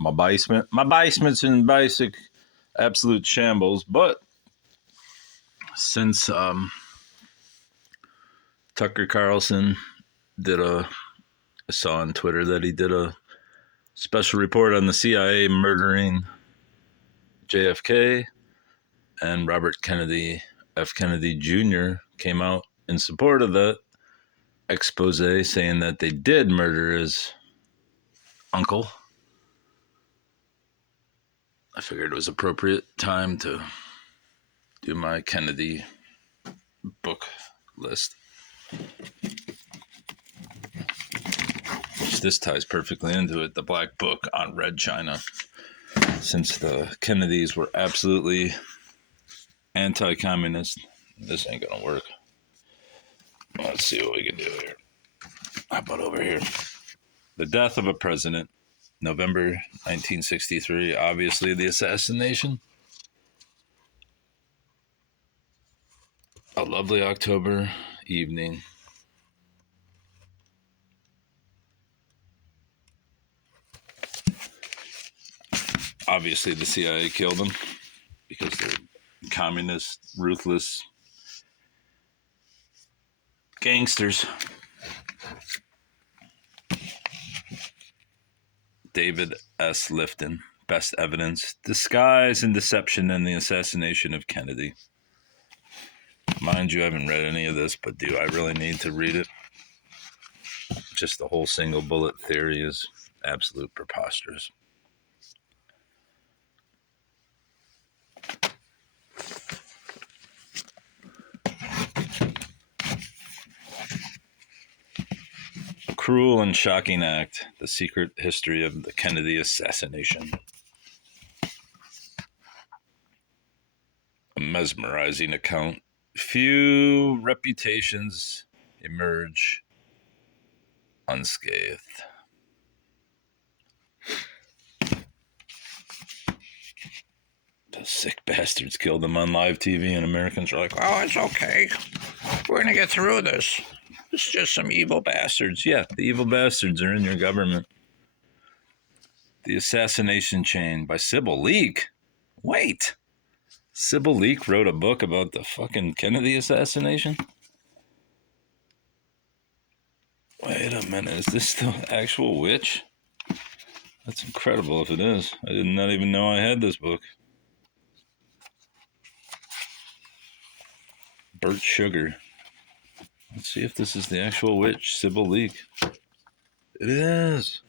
My basement's in basic absolute shambles. But since Tucker Carlson I saw on Twitter that he did a special report on the CIA murdering JFK, and Robert Kennedy F. Kennedy Jr. came out in support of that expose, saying that they did murder his uncle. I figured it was appropriate time to do my Kennedy book list, which this ties perfectly into it, the Black Book on Red China. Since the Kennedys were absolutely anti-communist, this ain't gonna work. Let's see what we can do here. How about over here? The death of a president, November 1963, obviously the assassination. A lovely October evening. Obviously the CIA killed him because they're communist, ruthless gangsters. David S. Lifton, best evidence, disguise and deception in the assassination of Kennedy. Mind you, I haven't read any of this, but do I really need to read it? Just the whole single bullet theory is absolute preposterous. Cruel and shocking act, the secret history of the Kennedy assassination. A mesmerizing account. Few reputations emerge unscathed. Those sick bastards killed him on live TV, and Americans are like, oh, it's okay. We're going to get through this. It's just some evil bastards. Yeah, the evil bastards are in your government. The Assassination Chain by Sybil Leek. Wait. Sybil Leek wrote a book about the fucking Kennedy assassination? Wait a minute. Is this the actual witch? That's incredible if it is. I did not even know I had this book. Burt Sugar. Let's see if this is the actual witch, Sybil Leek. It is.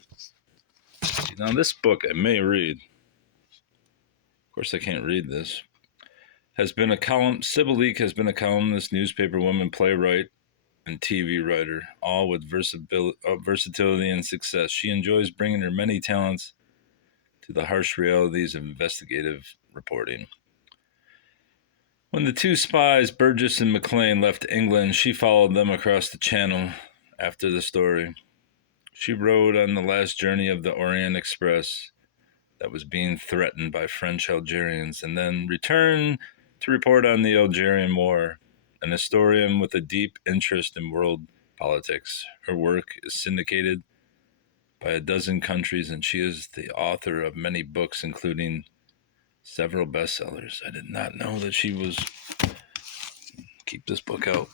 Now, this book I may read. Of course, I can't read this. Sybil Leek has been a columnist, newspaper woman, playwright, and TV writer, all with versatility and success. She enjoys bringing her many talents to the harsh realities of investigative reporting. When the two spies, Burgess and McLean, left England, she followed them across the Channel after the story. She rode on the last journey of the Orient Express that was being threatened by French Algerians, and then returned to report on the Algerian War. An historian with a deep interest in world politics. Her work is syndicated by a dozen countries, and she is the author of many books, including several bestsellers. I did not know that she was... Keep this book out.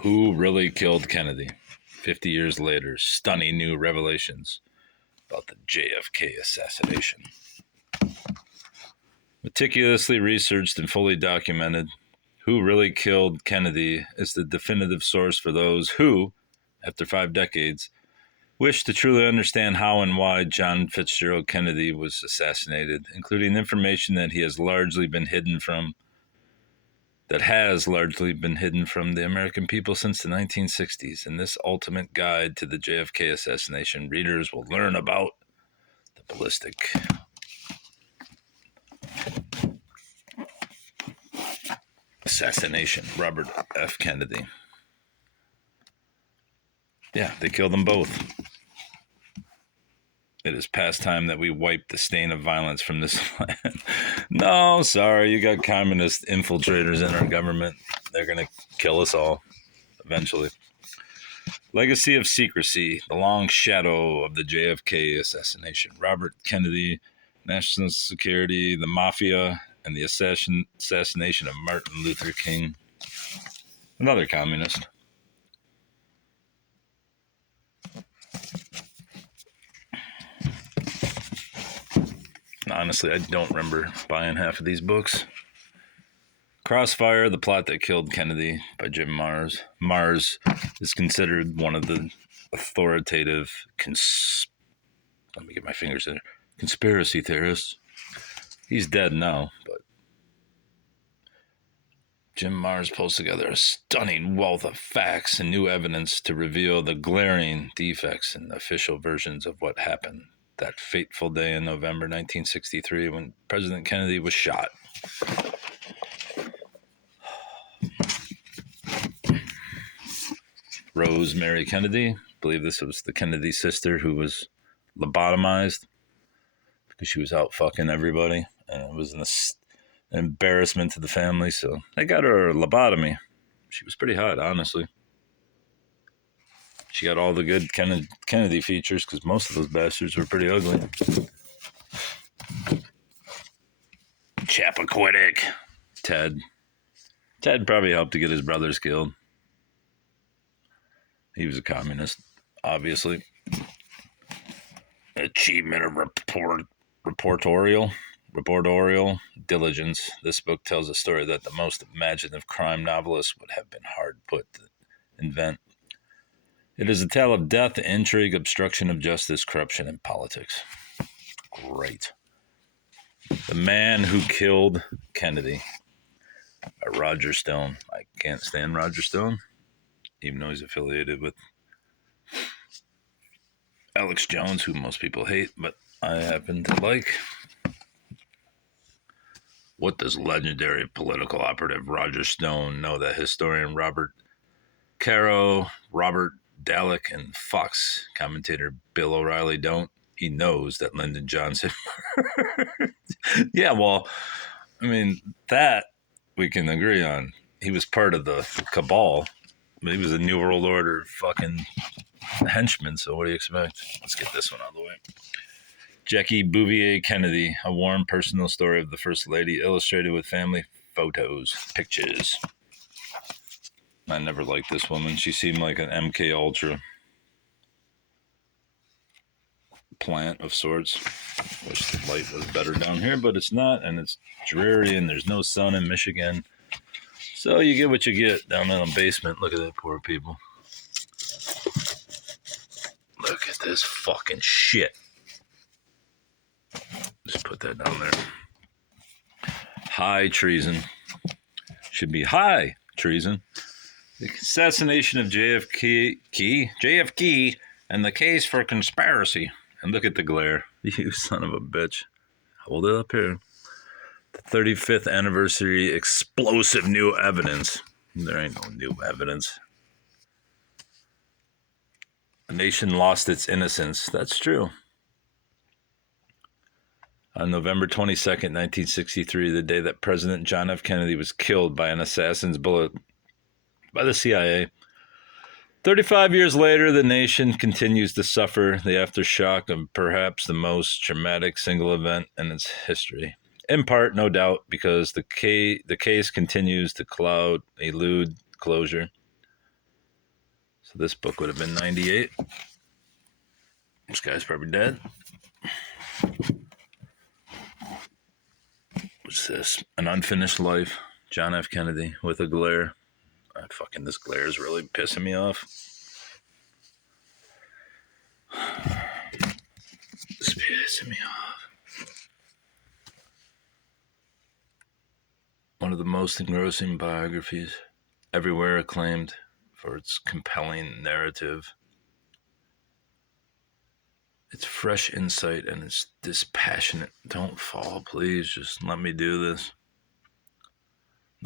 Who Really Killed Kennedy? 50 years later, stunning new revelations about the JFK assassination. Meticulously researched and fully documented, Who Really Killed Kennedy is the definitive source for those who, after 5 decades, wish to truly understand how and why John Fitzgerald Kennedy was assassinated, including information that has largely been hidden from the American people since the 1960s. In this ultimate guide to the JFK assassination, readers will learn about the ballistic assassination, Robert F. Kennedy. Yeah, they killed them both. It is past time that we wipe the stain of violence from this land. No, sorry, you got communist infiltrators in our government. They're going to kill us all eventually. Legacy of Secrecy, The Long Shadow of the JFK Assassination, Robert Kennedy, National Security, the Mafia, and the assassination of Martin Luther King. Another communist. Honestly, I don't remember buying half of these books. Crossfire, The Plot That Killed Kennedy by Jim Marrs. Marrs is considered one of the authoritative let me get my fingers in there. Conspiracy theorists. He's dead now, but Jim Marrs pulls together a stunning wealth of facts and new evidence to reveal the glaring defects in the official versions of what happened that fateful day in November 1963 when President Kennedy was shot. Rose Mary Kennedy, I believe this was the Kennedy sister who was lobotomized because she was out fucking everybody, and it was an embarrassment to the family, so they got her a lobotomy. She was pretty hot, honestly. She got all the good Kennedy features because most of those bastards were pretty ugly. Chappaquiddick. Ted probably helped to get his brothers killed. He was a communist, obviously. Achievement of reportorial diligence. This book tells a story that the most imaginative crime novelists would have been hard put to invent. It is a tale of death, intrigue, obstruction of justice, corruption, and politics. Great. The Man Who Killed Kennedy by Roger Stone. I can't stand Roger Stone, even though he's affiliated with Alex Jones, who most people hate, but I happen to like. What does legendary political operative Roger Stone know that historian Robert Caro, Robert Dallek, and Fox commentator Bill O'Reilly don't? He knows that Lyndon Johnson. Yeah, well, I mean, that we can agree on. He was part of the cabal. He was a New World Order fucking henchman, so what do you expect? Let's get this one out of the way. Jackie Bouvier Kennedy, a warm personal story of the First Lady, illustrated with family photos, pictures. I never liked this woman. She seemed like an MK Ultra plant of sorts. Wish the light was better down here, but it's not, and it's dreary, and there's no sun in Michigan. So you get what you get down in a basement. Look at that poor people. Look at this fucking shit. Just put that down there. High treason. Should be high treason. The assassination of JFK, and the case for conspiracy. And look at the glare. You son of a bitch. Hold it up here. The 35th anniversary explosive new evidence. There ain't no new evidence. The nation lost its innocence. That's true. On November 22nd, 1963, the day that President John F. Kennedy was killed by an assassin's bullet by the CIA. 35 years later, the nation continues to suffer the aftershock of perhaps the most traumatic single event in its history. In part, no doubt, because the case continues to elude closure. So this book would have been 98. This guy's probably dead. What's this? An Unfinished Life. John F. Kennedy with a glare. This glare is really pissing me off. It's pissing me off. One of the most engrossing biographies, everywhere acclaimed for its compelling narrative, its fresh insight, and its dispassionate, don't fall, please, just let me do this.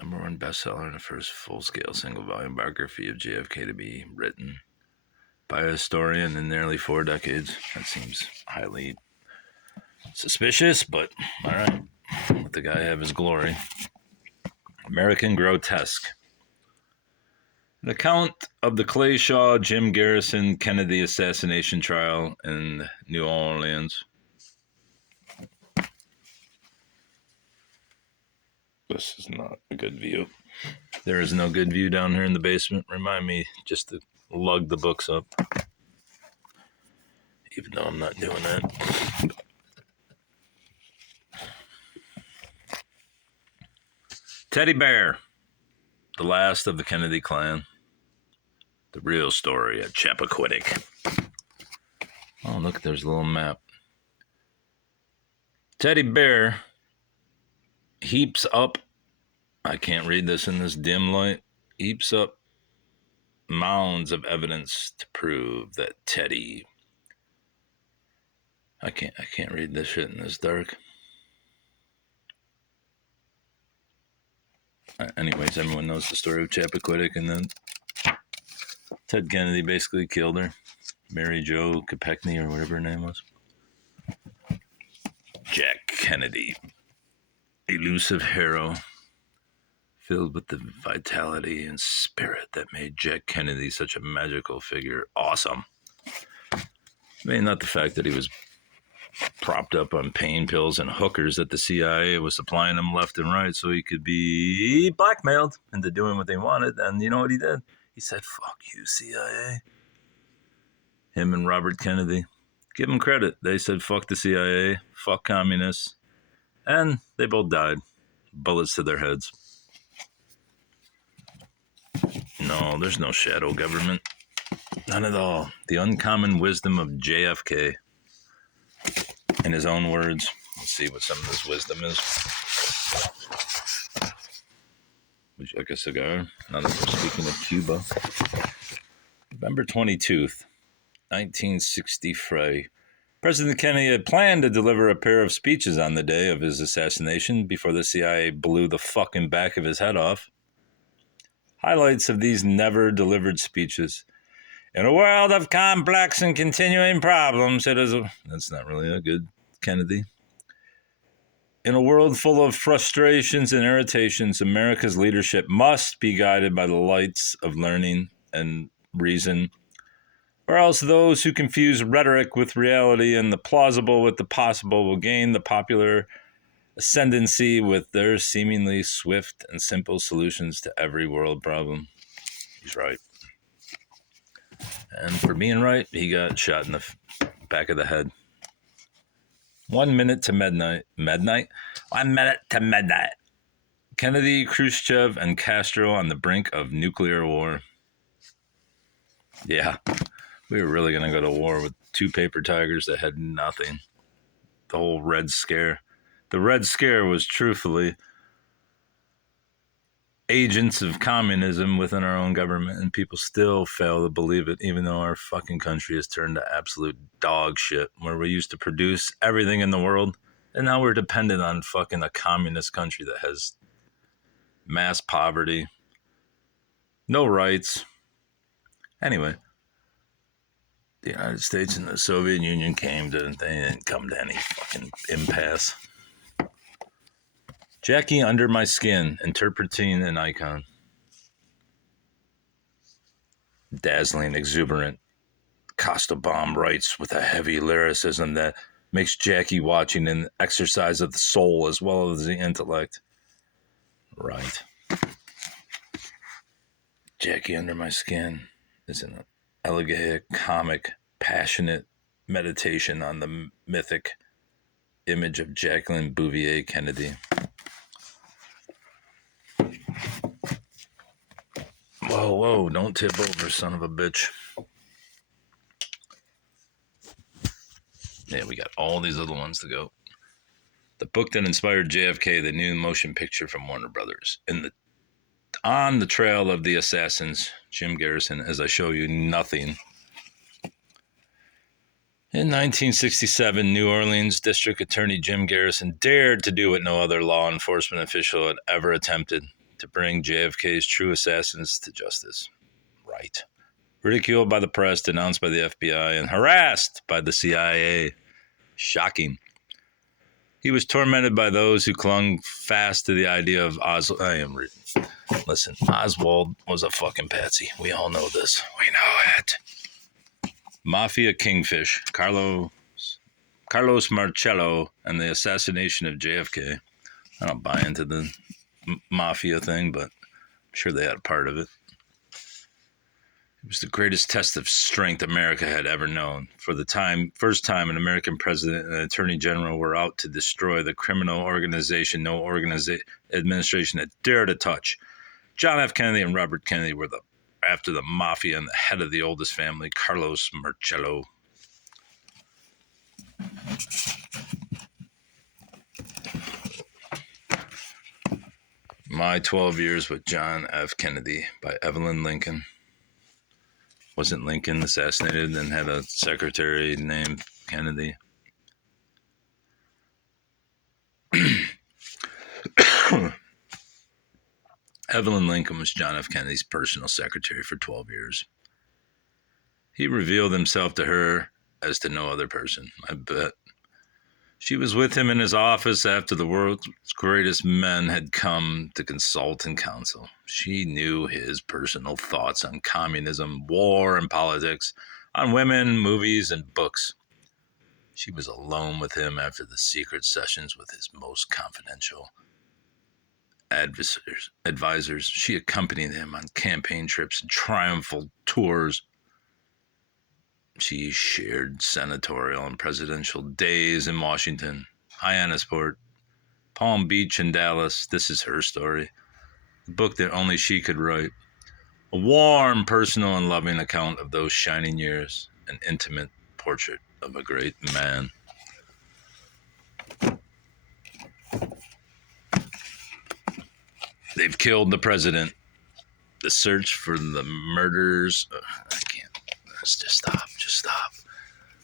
#1 bestseller and the first full-scale single-volume biography of JFK to be written by a historian in nearly 4 decades. That seems highly suspicious, but all right. Let the guy have his glory. American Grotesque. An account of the Clay Shaw, Jim Garrison Kennedy assassination trial in New Orleans. This is not a good view. There is no good view down here in the basement. Remind me just to lug the books up. Even though I'm not doing that. Teddy Bear, the last of the Kennedy clan. The real story at Chappaquiddick. Oh, look, there's a little map. Teddy Bear heaps up, I can't read this in this dim light, heaps up mounds of evidence to prove that Teddy, I can't read this shit in this dark. Anyways, everyone knows the story of Chappaquiddick, and then Ted Kennedy basically killed her. Mary Jo Kopechne, or whatever her name was. Jack Kennedy, elusive hero, filled with the vitality and spirit that made Jack Kennedy such a magical figure. Awesome. I mean, not the fact that he was propped up on pain pills and hookers that the CIA was supplying him left and right so he could be blackmailed into doing what they wanted. And you know what he did? He said, fuck you, CIA. Him and Robert Kennedy. Give them credit. They said, fuck the CIA, fuck communists. And they both died. Bullets to their heads. No, there's no shadow government. None at all. The uncommon wisdom of JFK. In his own words. Let's see what some of this wisdom is. Would you like a cigar? Now that we're speaking of Cuba. November 22nd, 1963. President Kennedy had planned to deliver a pair of speeches on the day of his assassination before the CIA blew the fucking back of his head off. Highlights of these never delivered speeches. In a world of complex and continuing problems, that's not really a good Kennedy. In a world full of frustrations and irritations, America's leadership must be guided by the lights of learning and reason, or else those who confuse rhetoric with reality and the plausible with the possible will gain the popular ascendancy with their seemingly swift and simple solutions to every world problem. He's right. And for being right, he got shot in the back of the head. 1 minute to midnight. 1 minute to midnight. Kennedy, Khrushchev, and Castro on the brink of nuclear war. Yeah, we were really going to go to war with two paper tigers that had nothing. The whole Red Scare. The Red Scare was truthfully agents of communism within our own government, and people still fail to believe it, even though our fucking country has turned to absolute dog shit, where we used to produce everything in the world, and now we're dependent on fucking a communist country that has mass poverty, no rights. Anyway, the United States and the Soviet Union they didn't come to any fucking impasse. Jackie Under My Skin, interpreting an icon. Dazzling, exuberant. Costa Bomb writes with a heavy lyricism that makes Jackie watching an exercise of the soul as well as the intellect. Right. Jackie Under My Skin is an elegiac, comic, passionate meditation on the mythic image of Jacqueline Bouvier Kennedy. Whoa, don't tip over, son of a bitch. Yeah, we got all these other ones to go. The book that inspired JFK, the new motion picture from Warner Brothers. On the trail of the assassins, Jim Garrison, as I show you nothing. In 1967, New Orleans District Attorney Jim Garrison dared to do what no other law enforcement official had ever attempted, to bring JFK's true assassins to justice. Right. Ridiculed by the press, denounced by the FBI, and harassed by the CIA. Shocking. He was tormented by those who clung fast to the idea of Oslo. I am Listen, Oswald was a fucking patsy. We all know this. We know it. Mafia Kingfish, Carlos Marcello, and the assassination of JFK. I don't buy into the mafia thing, but I'm sure they had a part of it. It was the greatest test of strength America had ever known. For the first time, an American president and attorney general were out to destroy the criminal organization no administration had dared to touch. John F. Kennedy and Robert Kennedy were after the mafia and the head of the oldest family, Carlos Marcello. My 12 Years with John F. Kennedy by Evelyn Lincoln. Wasn't Lincoln assassinated and had a secretary named Kennedy? Evelyn Lincoln was John F. Kennedy's personal secretary for 12 years. He revealed himself to her as to no other person, I bet. She was with him in his office after the world's greatest men had come to consult and counsel. She knew his personal thoughts on communism, war, and politics, on women, movies, and books. She was alone with him after the secret sessions with his most confidential advisors. She accompanied him on campaign trips and triumphal tours. She shared senatorial and presidential days in Washington, Hyannisport, Palm Beach, and Dallas. This is her story. A book that only she could write. A warm, personal, and loving account of those shining years. An intimate portrait of a great man. They've killed the president. The search for the murderers. I can't. Just stop.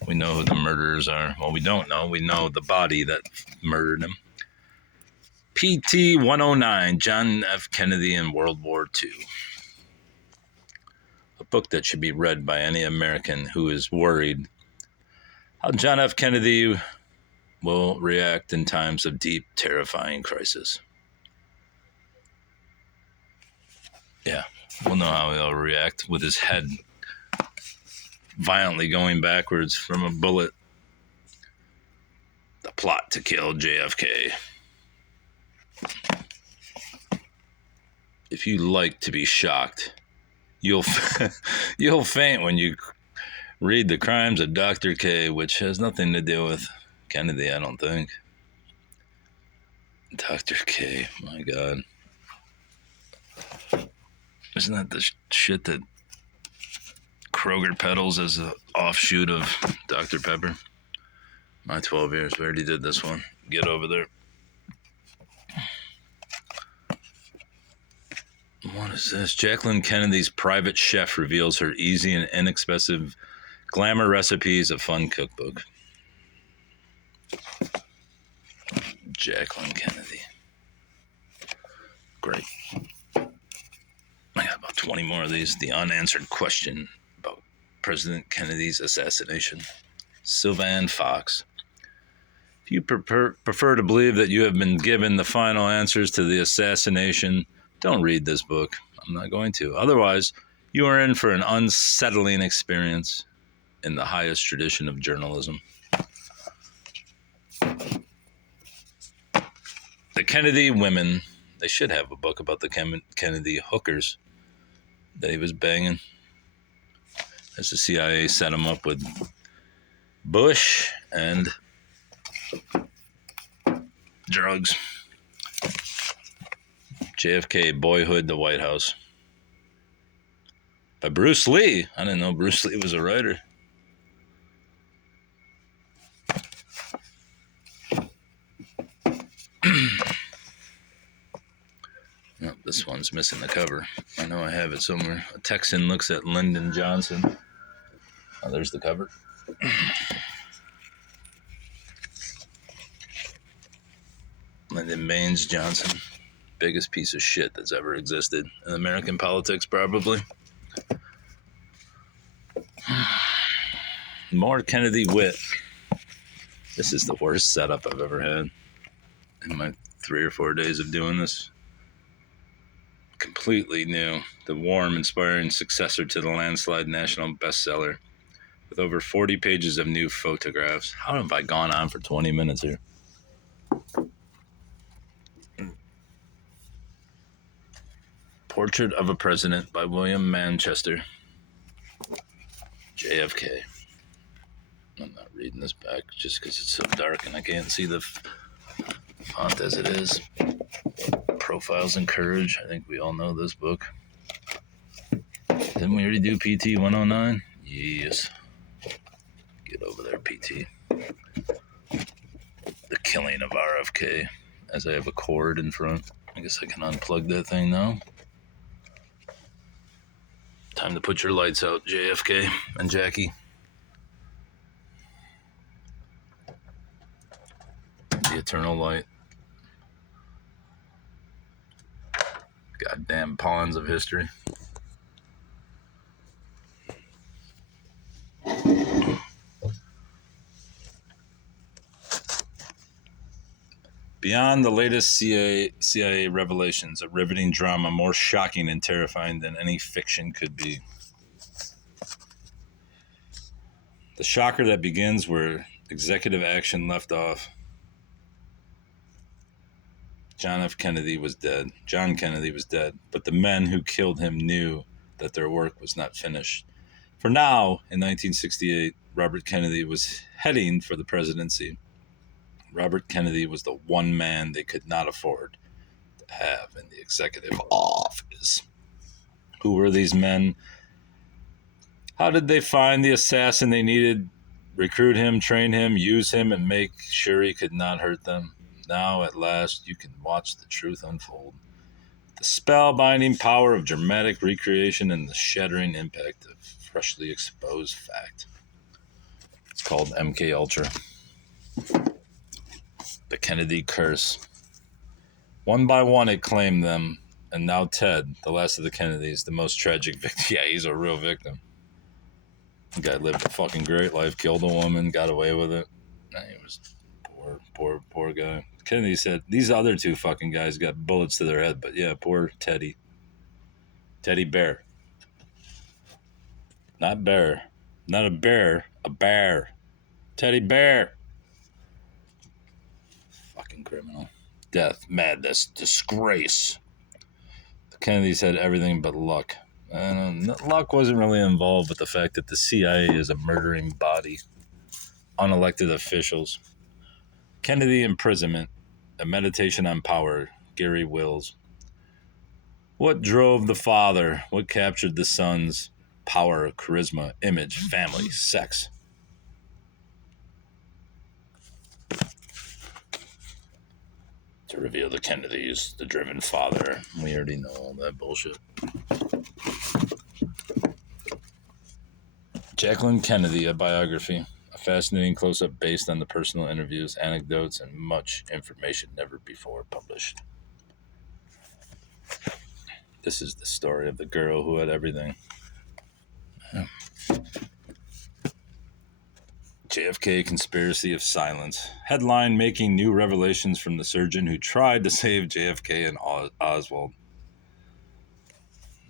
We know who the murderers are. Well, we don't know. We know the body that murdered him. PT 109, John F. Kennedy in World War II. A book that should be read by any American who is worried how John F. Kennedy will react in times of deep, terrifying crisis. Yeah, we'll know how he'll react with his head violently going backwards from a bullet. The plot to kill JFK. If you like to be shocked, you'll faint when you read The Crimes of Dr. K, which has nothing to do with Kennedy, I don't think. Dr. K, my God. Isn't that the shit that Kroger peddles as an offshoot of Dr. Pepper? My 12 years. We already did this one. Get over there. What is this? Jacqueline Kennedy's private chef reveals her easy and inexpensive glamour recipes, a fun cookbook. Jacqueline Kennedy. Great. I got about 20 more of these. The unanswered question about President Kennedy's assassination. Sylvan Fox. If you prefer to believe that you have been given the final answers to the assassination, don't read this book. I'm not going to. Otherwise, you are in for an unsettling experience in the highest tradition of journalism. The Kennedy women. They should have a book about the Kennedy hookers that he was banging as the CIA set him up with Bush and drugs. JFK, Boyhood, the White House. By Bruce Lee. I didn't know Bruce Lee was a writer. No, this one's missing the cover. I know I have it somewhere. A Texan looks at Lyndon Johnson. Oh, there's the cover. Lyndon Baines Johnson. Biggest piece of shit that's ever existed in American politics, probably. More Kennedy wit. This is the worst setup I've ever had in my 3 or 4 days of doing this. completely new, the warm, inspiring successor to the landslide national bestseller, with over 40 pages of new photographs. How have I gone on for 20 minutes here? Portrait of a President by William Manchester. JFK. I'm not reading this back just because it's so dark and I can't see the font as it is. Profiles in Courage. I think we all know this book. Didn't we already do PT 109? Yes. Get over there, PT. The Killing of RFK. As I have a cord in front. I guess I can unplug that thing now. Time to put your lights out, JFK and Jackie. The eternal light. Goddamn pawns of history. Beyond the latest CIA revelations, a riveting drama more shocking and terrifying than any fiction could be. The shocker that begins where executive action left off. John Kennedy was dead, but the men who killed him knew that their work was not finished. For now, in 1968, Robert Kennedy was heading for the presidency. Robert Kennedy was the one man they could not afford to have in the executive office. Who were these men? How did they find the assassin they needed, recruit him, train him, use him, and make sure he could not hurt them? Now, at last, you can watch the truth unfold. The spellbinding power of dramatic recreation and the shattering impact of freshly exposed fact. It's called MK Ultra. The Kennedy Curse. One by one, it claimed them, and now Ted, the last of the Kennedys, the most tragic victim. Yeah, he's a real victim. The guy lived a fucking great life, killed a woman, got away with it. He was poor guy. Kennedy said these other two fucking guys got bullets to their head, but yeah, poor Teddy. Teddy Bear. Not bear. Not a bear. A bear. Teddy Bear. Fucking criminal. Death, madness, disgrace. The Kennedys had everything but luck. Luck wasn't really involved with the fact that the CIA is a murdering body. Unelected officials. Kennedy imprisonment. A meditation on power. Gary Wills. What drove the father? What captured the sons? Power, charisma, image, family, sex. To reveal the Kennedys, the driven father. We already know all that bullshit. Jacqueline Kennedy, a biography. A fascinating close-up based on the personal interviews, anecdotes, and much information never before published. This is the story of the girl who had everything. Yeah. JFK Conspiracy of Silence. Headline making new revelations from the surgeon who tried to save JFK and Oswald.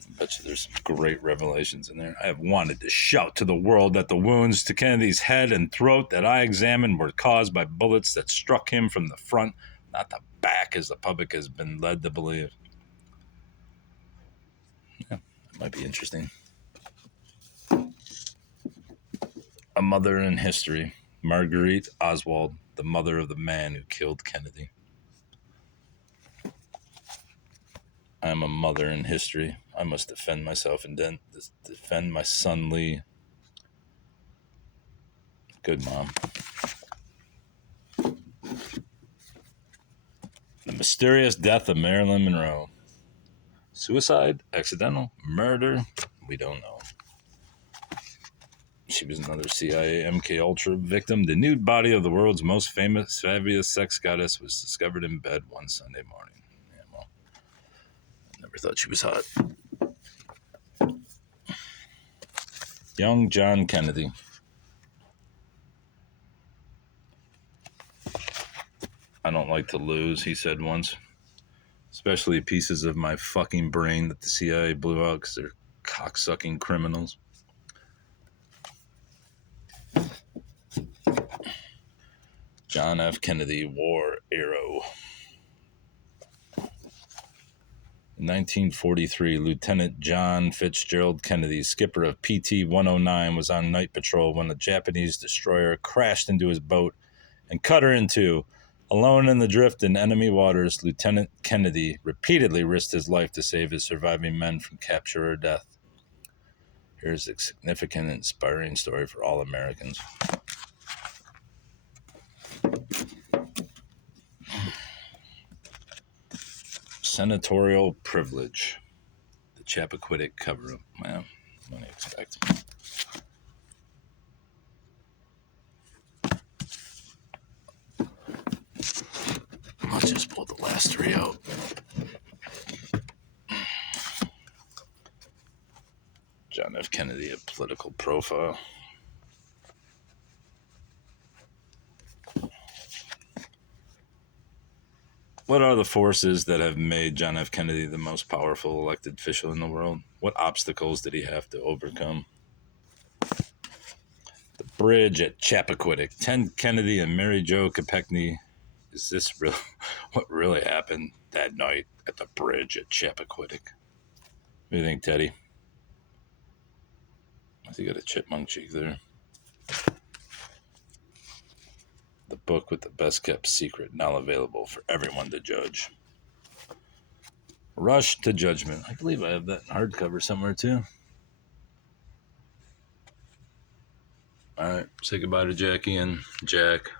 I bet you there's some great revelations in there. I have wanted to shout to the world that the wounds to Kennedy's head and throat that I examined were caused by bullets that struck him from the front, not the back, as the public has been led to believe. Yeah, that might be interesting. A Mother in History. Marguerite Oswald, the mother of the man who killed Kennedy. I am a mother in history. I must defend myself and then defend my son Lee. Good mom. The mysterious death of Marilyn Monroe. Suicide? Accidental? Murder? We don't know. She was another CIA MK Ultra victim. The nude body of the world's most famous, fabulous sex goddess was discovered in bed one Sunday morning. Yeah, well, I never thought she was hot. Young John Kennedy. I don't like to lose, he said once. It's especially pieces of my fucking brain that the CIA blew out because they're cocksucking criminals. John F. Kennedy War Arrow. In 1943, Lieutenant John Fitzgerald Kennedy, skipper of PT-109, was on night patrol when a Japanese destroyer crashed into his boat and cut her in two. Alone in the drift in enemy waters, Lieutenant Kennedy repeatedly risked his life to save his surviving men from capture or death. Here's a significant and inspiring story for all Americans. Senatorial privilege. The Chappaquiddick cover-up. Well, what do you expect? I'll just pull the last three out. John F. Kennedy, a political profile. What are the forces that have made John F. Kennedy the most powerful elected official in the world? What obstacles did he have to overcome? The bridge at Chappaquiddick. Ted Kennedy and Mary Jo Kopechne. Is this real? What really happened that night at the bridge at Chappaquiddick? What do you think, Teddy? I think you got a chipmunk cheek there. The book with the best kept secret, now available for everyone to judge. Rush to Judgment. I believe I have that in hardcover somewhere too. All right, say goodbye to Jackie and Jack.